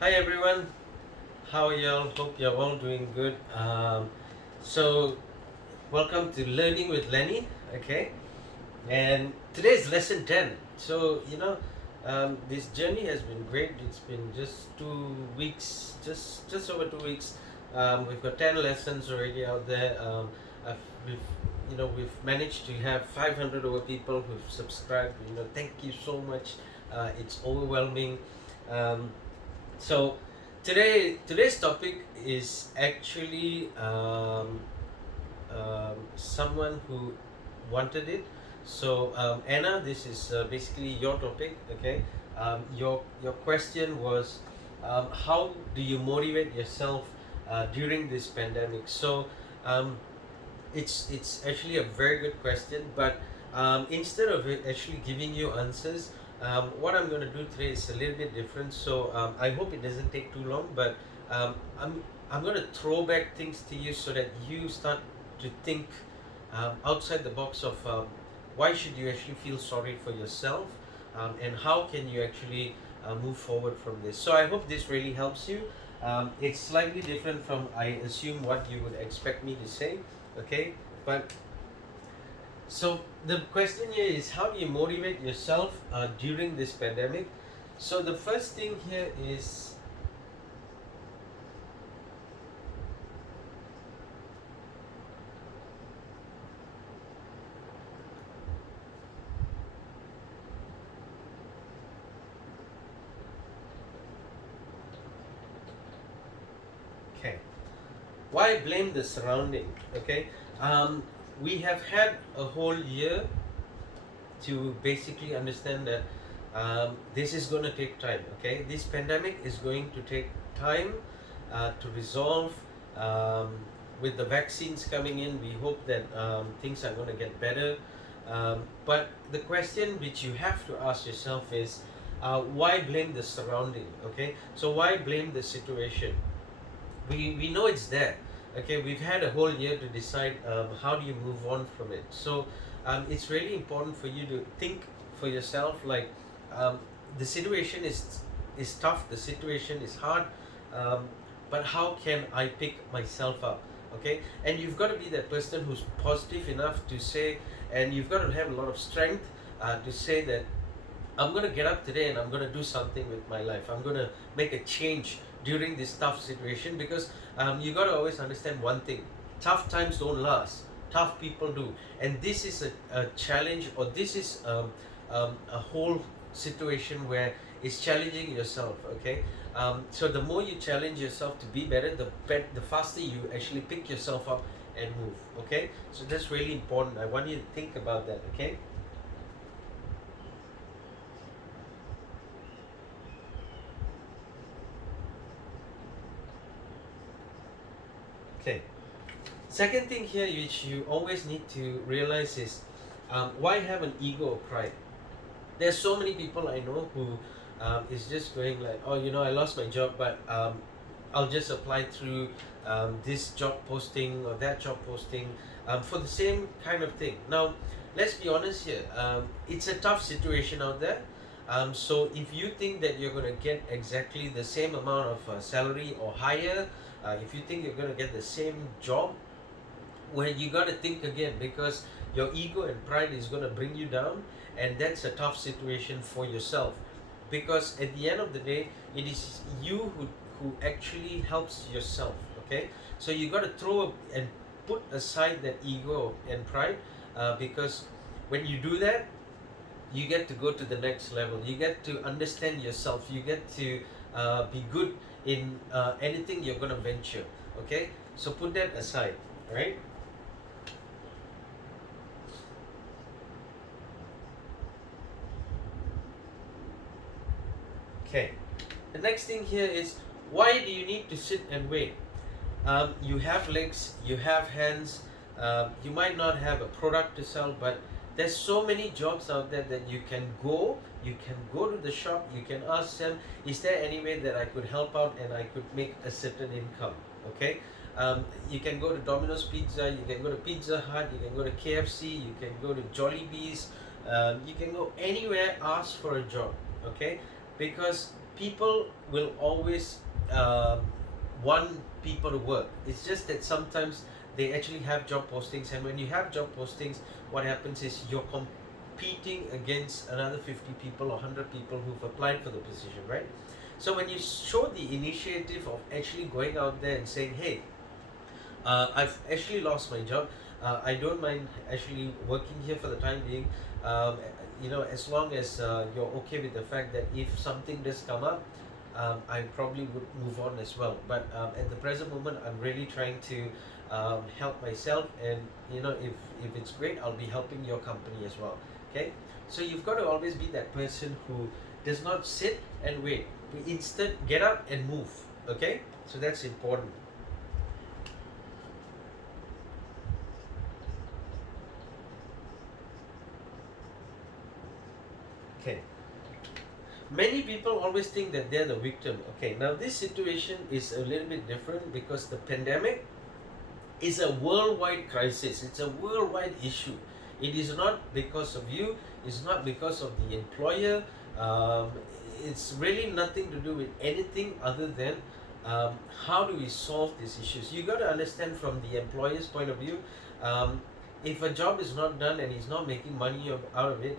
Hi everyone, how are y'all? Hope you're all doing good. So, welcome to Learning with Lenny. Okay, and today is lesson 10. So, this journey has been great. It's been just 2 weeks, just over 2 weeks. We've got 10 lessons already out there. I've, we've managed to have 500 over people who've subscribed. Thank you so much. It's overwhelming. Um, so today's topic is actually someone who wanted it. So Anna, this is basically your topic. Okay, your question was how do you motivate yourself during this pandemic? So um, it's actually a very good question, but instead of it actually giving you answers, what I'm going to do today is a little bit different. So I hope it doesn't take too long, but um, I'm I'm going to throw back things to you so that you start to think outside the box of why should you actually feel sorry for yourself, and how can you actually move forward from this. So I hope this really helps you. It's slightly different from I assume what you would expect me to say. Okay, but so the question here is how do you motivate yourself during this pandemic. So the first thing here is okay, why blame the surrounding. Okay, we have had a whole year to basically understand that this is going to take time. Okay, this pandemic is going to take time to resolve. um, with the vaccines coming in, we hope that things are going to get better. But the question which you have to ask yourself is why blame the surrounding. Okay, so why blame the situation? We know it's there. Okay, we've had a whole year to decide how do you move on from it. So it's really important for you to think for yourself, like um, the situation is tough, the situation is hard, um, but how can I pick myself up? Okay, and you've got to be that person who's positive enough to say, and you've got to have a lot of strength to say that I'm going to get up today and I'm going to do something with my life. I'm going to make a change during this tough situation, because you got to always understand one thing: tough times don't last, tough people do. And this is a challenge, or this is a whole situation where it's challenging yourself. Okay, so the more you challenge yourself to be better, the faster you actually pick yourself up and move. Okay, so that's really important. I want you to think about that. Okay. Okay. Second thing here, which you always need to realize is why have an ego or pride? There's so many people I know who is just going like, oh, I lost my job, but I'll just apply through this job posting or that job posting for the same kind of thing. Now, let's be honest here. It's a tough situation out there. So if you think that you're going to get exactly the same amount of salary or higher, if you think you're going to get the same job, well, you got to think again, because your ego and pride is going to bring you down, and that's a tough situation for yourself. Because at the end of the day, it is you who actually helps yourself. Okay, so you got to throw and put aside that ego and pride, because when you do that, you get to go to the next level. You get to understand yourself. You get to be good in anything you're going to venture. Okay, so put that aside. All right. Okay. The next thing here is, why do you need to sit and wait? You have legs, you have hands, you might not have a product to sell, but there's so many jobs out there that you can go to the shop, you can ask them, is there any way that I could help out and I could make a certain income? Okay. You can go to Domino's Pizza, you can go to Pizza Hut, you can go to KFC, you can go to Jollibee's, you can go anywhere, ask for a job. Okay. because people will always um, want people to work. It's just that sometimes they actually have job postings, and when you have job postings, what happens is you're competing against another 50 people or 100 people who've applied for the position, right? So when you show the initiative of actually going out there and saying, hey, I've actually lost my job. I don't mind actually working here for the time being. Um, as long as you're okay with the fact that if something does come up, I probably would move on as well. But at the present moment, I'm really trying to help myself, and if it's great, I'll be helping your company as well. Okay, so you've got to always be that person who does not sit and wait. Instead, get up and move. Okay, so that's important. Okay. Many people always think that they're the victim. Okay, now this situation is a little bit different because the pandemic is a worldwide crisis. It's a worldwide issue. It is not because of you. It's not because of the employer. Um, it's really nothing to do with anything other than how do we solve these issues. You got to understand from the employer's point of view. Um, if a job is not done and he's not making money out of it,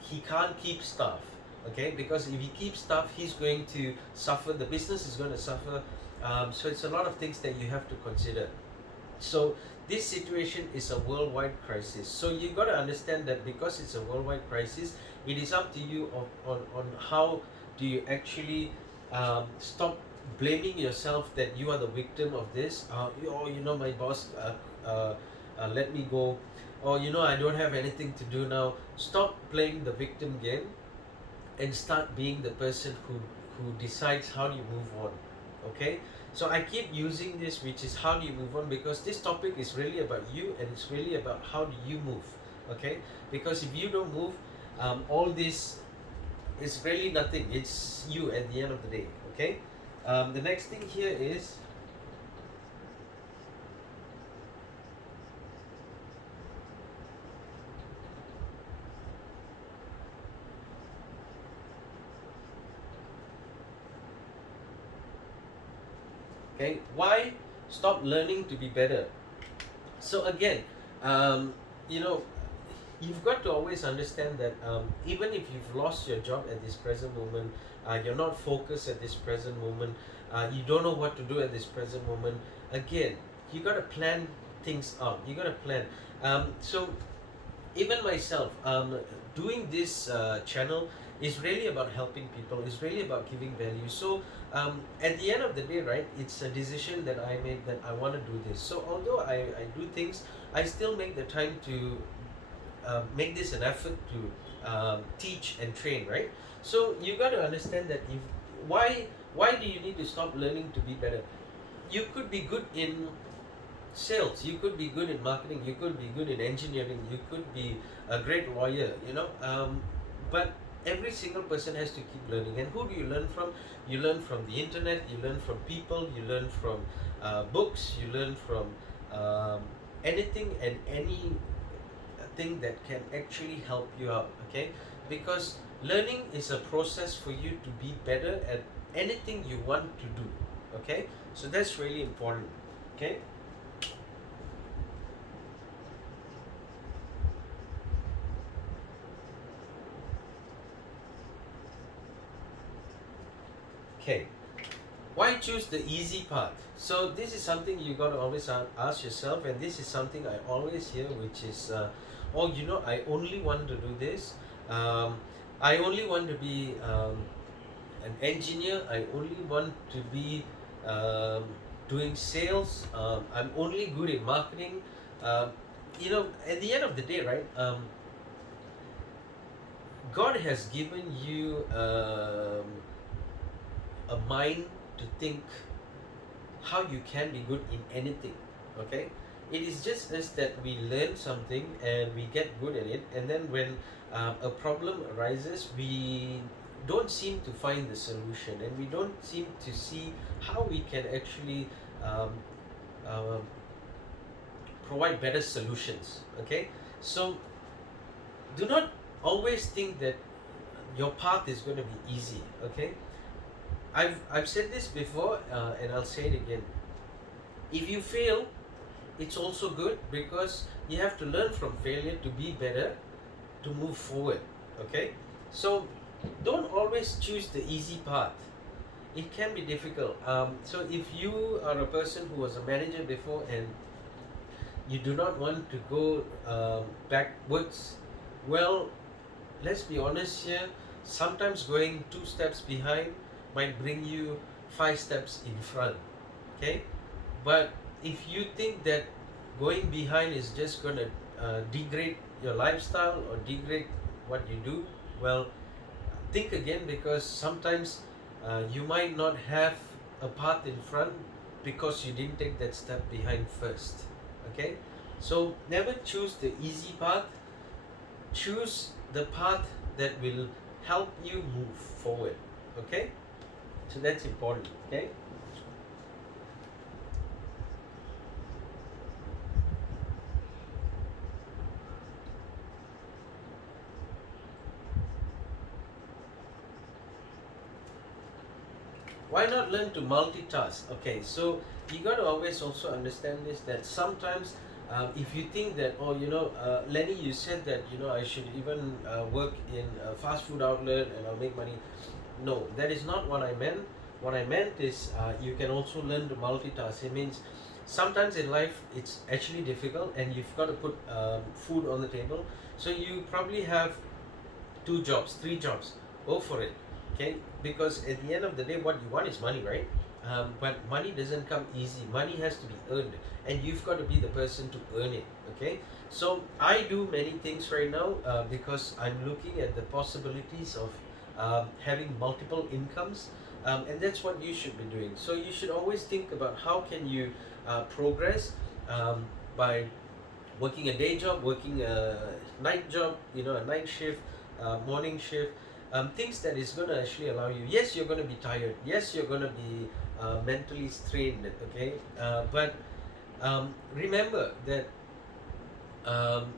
he can't keep staff. Okay, because if he keeps staff, he's going to suffer. The business is going to suffer. So it's a lot of things that you have to consider. So this situation is a worldwide crisis. So you got to understand that because it's a worldwide crisis, it is up to you on how do you actually stop blaming yourself that you are the victim of this. My boss let me go. Or I don't have anything to do now. Stop playing the victim game and start being the person who decides how do you move on. Okay, so I keep using this, which is how do you move on, because this topic is really about you, and it's really about how do you move. Okay, because if you don't move, all this is really nothing. It's you at the end of the day. Okay, the next thing here is okay, why stop learning to be better? So again, um, you know you've got to always understand that even if you've lost your job at this present moment, you're not focused at this present moment, you don't know what to do at this present moment. Again, you got to plan things out. You got to plan. So even myself, doing this channel is really about helping people. It's really about giving value. So at the end of the day, right, it's a decision that I made that I want to do this. So although I do things, I still make the time to make this an effort to teach and train, right? So you got to understand that if why do you need to stop learning to be better? You could be good in sales, you could be good in marketing, you could be good in engineering, you could be a great lawyer, but every single person has to keep learning. And who do you learn from? You learn from the internet, you learn from people, you learn from books, you learn from um, anything and any thing that can actually help you out. Okay, because learning is a process for you to be better at anything you want to do. Okay, so that's really important. Okay. Okay, why choose the easy path? So this is something you got to always ask yourself, and this is something I always hear, which is oh, I only want to do this. I only want to be an engineer. I only want to be um, doing sales. I'm only good in marketing. um, at the end of the day, right, God has given you a mind to think how you can be good in anything. Okay, it is just as that we learn something and we get good at it, and then when a problem arises, we don't seem to find the solution, and we don't seem to see how we can actually um, uh, provide better solutions. Okay, so do not always think that your path is going to be easy. Okay, I've said this before, and I'll say it again. If you fail, it's also good, because you have to learn from failure to be better, to move forward. Okay, so don't always choose the easy path. It can be difficult. So if you are a person who was a manager before and you do not want to go backwards, well, let's be honest here. Sometimes going two steps behind might bring you five steps in front. Okay, but if you think that going behind is just going to degrade your lifestyle or degrade what you do, well, think again, because sometimes you might not have a path in front because you didn't take that step behind first. Okay, so never choose the easy path. Choose the path that will help you move forward. Okay, so that's important. Okay. Why not learn to multitask? Okay, so you got to always also understand this, that sometimes if you think that, oh, Lenny, you said that, I should even work in a fast food outlet and I'll make money. No, that is not what I meant. What I meant is you can also learn to multitask. It means sometimes in life it's actually difficult and you've got to put food on the table. So you probably have two jobs, three jobs. Go for it. Okay, because at the end of the day, what you want is money, right? But money doesn't come easy. Money has to be earned, and you've got to be the person to earn it. Okay, so I do many things right now because I'm looking at the possibilities of having multiple incomes, and that's what you should be doing. So you should always think about how can you progress by working a day job, working a night job, a night shift, morning shift, things that is going to actually allow you. Yes, you're going to be tired. Yes, you're going to be mentally strained. Okay, but remember that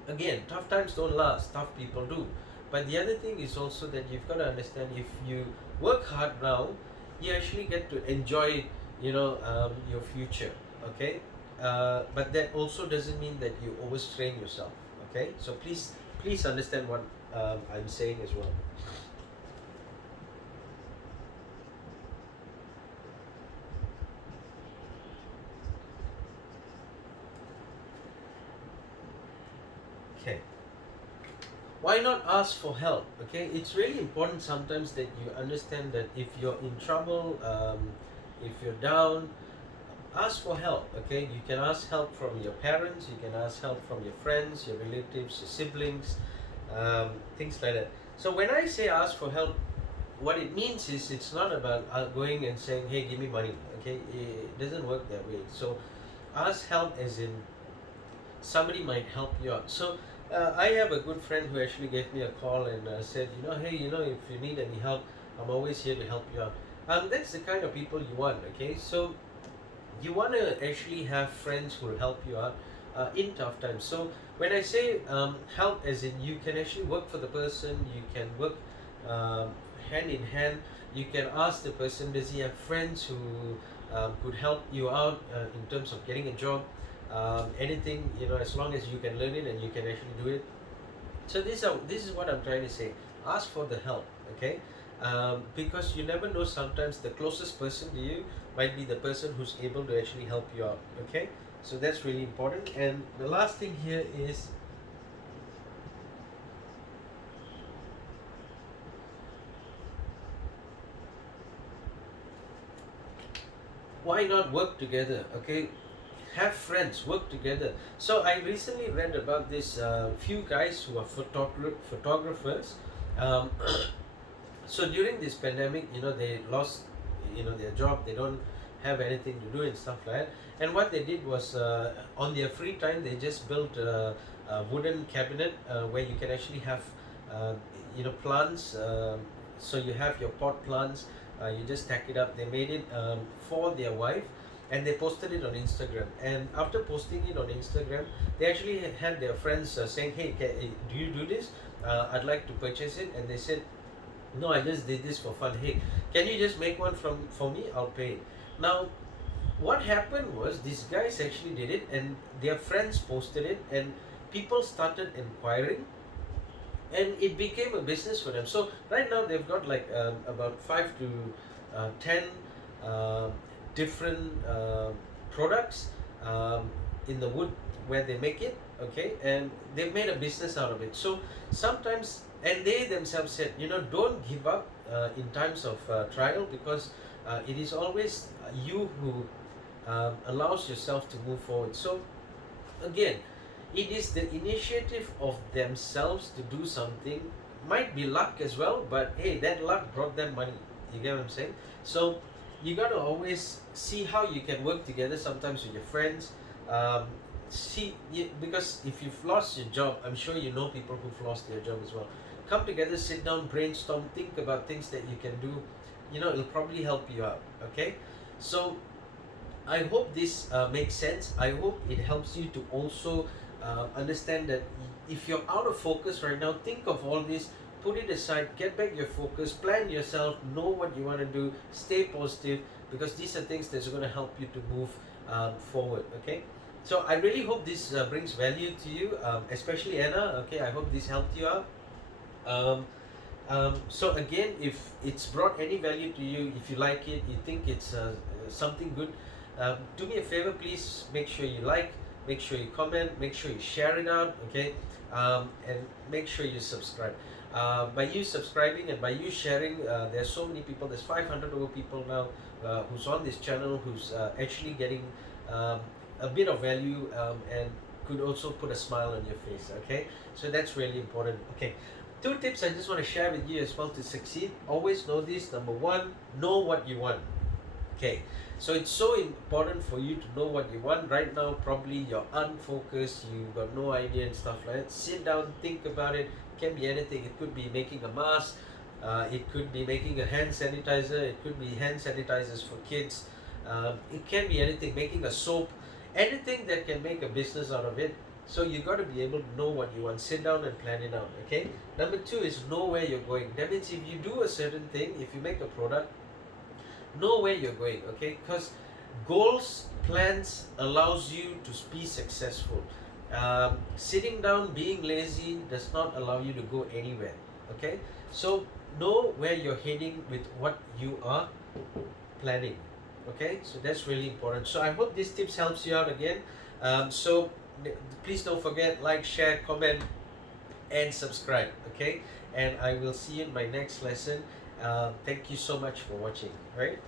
again, tough times don't last. Tough people do. But the other thing is also that you've got to understand, if you work hard now, you actually get to enjoy, your future. Okay, but that also doesn't mean that you overstrain yourself. Okay, so please understand what I'm saying as well. Okay. Why not ask for help? Okay, it's really important sometimes that you understand that if you're in trouble, if you're down, ask for help. Okay, you can ask help from your parents, you can ask help from your friends, your relatives, your siblings, things like that. So when I say ask for help, what it means is it's not about going and saying, hey, give me money. Okay, it doesn't work that way. So ask help as in somebody might help you out. So I have a good friend who actually gave me a call and said, hey, if you need any help, I'm always here to help you out. That's the kind of people you want. Okay, so you want to actually have friends who will help you out in tough times. So when I say help, as in you can actually work for the person, you can work um, hand in hand. You can ask the person, does he have friends who could help you out in terms of getting a job? Anything, as long as you can learn it and you can actually do it. So this is what I'm trying to say. Ask for the help. Okay, because you never know, sometimes the closest person to you might be the person who's able to actually help you out. Okay, so that's really important. And the last thing here is, why not work together? Okay, have friends, work together. So I recently read about this few guys who are photographers. um, so during this pandemic, they lost their job, they don't have anything to do and stuff like that. And what they did was, on their free time, they just built a wooden cabinet where you can actually have uh, plants. So you have your pot plants, you just stack it up. They made it for their wife, and they posted it on Instagram. And after posting it on Instagram, they actually had their friends saying, hey, do you do this? I'd like to purchase it. And they said, No, I just did this for fun. Hey, can you just make one from for me? I'll pay. Now, what happened was these guys actually did it, and their friends posted it, and people started inquiring, and it became a business for them. So right now they've got like about 5 to 10 uh, different products um, in the wood where they make it. Okay, and they've made a business out of it. So sometimes, and they themselves said, don't give up in times of trial, because it is always you who allows yourself to move forward. So again, it is the initiative of themselves to do something. Might be luck as well, but hey, that luck brought them money. You get what I'm saying? So you got to always see how you can work together, sometimes with your friends. um, because if you've lost your job, I'm sure you know people who've lost their job as well. Come together, sit down, brainstorm, think about things that you can do. It'll probably help you out. Okay, so I hope this makes sense. I hope it helps you to also understand that if you're out of focus right now, think of all this, put it aside, get back your focus, plan yourself, know what you want to do, stay positive, because these are things that's going to help you to move forward. Okay, so I really hope this brings value to you, especially Anna. Okay, I hope this helped you out. Um, so again, if it's brought any value to you, if you like it, you think it's something good, do me a favor, please make sure you like, make sure you comment, make sure you share it out, okay, and make sure you subscribe. By you subscribing and by you sharing, there's so many people. There's 500 over people now who's on this channel, who's actually getting um, a bit of value, and could also put a smile on your face. Okay, so that's really important. Okay, two tips I just want to share with you as well to succeed. Always know this. Number one, know what you want. Okay, so it's so important for you to know what you want. Right now, probably you're unfocused, you got no idea and stuff like that. Sit down, think about it. It can be anything. It could be making a mask, it could be making a hand sanitizer, it could be hand sanitizers for kids, it can be anything, making a soap, anything that can make a business out of it. So you got to be able to know what you want. Sit down and plan it out. Okay. Number two is know where you're going. That means if you do a certain thing, if you make a product, know where you're going. Okay, because goals, plans allows you to be successful. Sitting down, being lazy does not allow you to go anywhere. Okay, so know where you're heading with what you are planning. Okay, so that's really important. So I hope these tips helps you out again. So please don't forget, like, share, comment, and subscribe. Okay, and I will see you in my next lesson. Thank you so much for watching. Right.